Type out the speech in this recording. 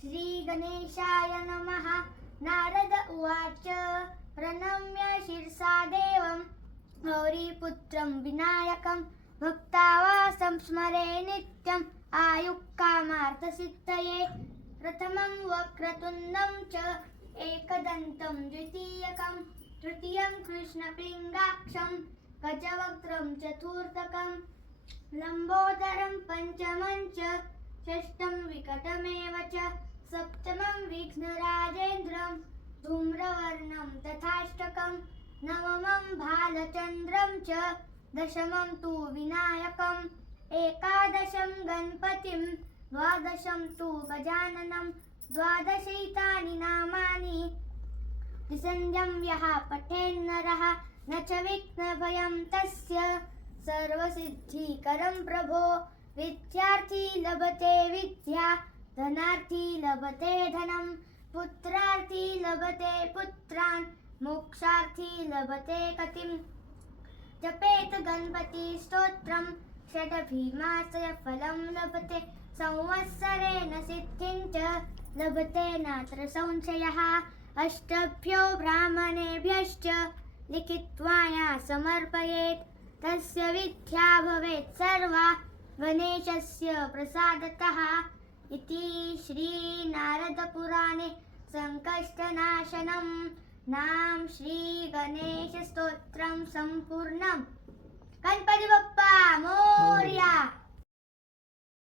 श्रीगणेशाय नमः। नारद उवाच, प्रणम्य शिरसा देवं, गौरीपुत्रं विनायकं, भक्तावासं स्मरे नित्यम्, आयुक्कामार्थसिद्धये। प्रथमं वक्रतुण्डं च एकदन्तं द्वितीयकं, तृतीयं कृष्णपिङ्गाक्षं, गजवक्त्रं चतुर्थकं, लम्बोदरं पञ्चमं च षष्ठं विकटमेव च, सप्तमं विघ्नराजेन्द्रं, धूम्रवर्णं तथाष्टकं, नवमं भालचन्द्रं च, दशमं तु विनायकम्, एकादशं गणपतिं, द्वादशं तु गजाननं, द्वादशैतानि नामानि। त्रिसन्ध्यं यः पठेन्नरः, न च विघ्नभयं तस्य। सर्वसिद्धिकरं प्रभो विद्यार्थी लभते विद्या धनार्थी लभते धनं पुत्रार्थी लभते पुत्रान् मोक्षार्थी लभते कतिं जपेत गणपति स्तोत्रं षडभीमासय फलं लभते संवत्सरेण सिद्धिं च लभते नात्र संशयः। अष्टभ्यो ब्राह्मणेभ्यश्च लिखित्वा या समर्पयेत्। तस्य विद्या भवेत् सर्वा। गणेशस्य प्रसादतः इति श्रीनारदपुराणे सङ्कष्टनाशनं नाम श्रीगणेशस्तोत्रं सम्पूर्णं गणपती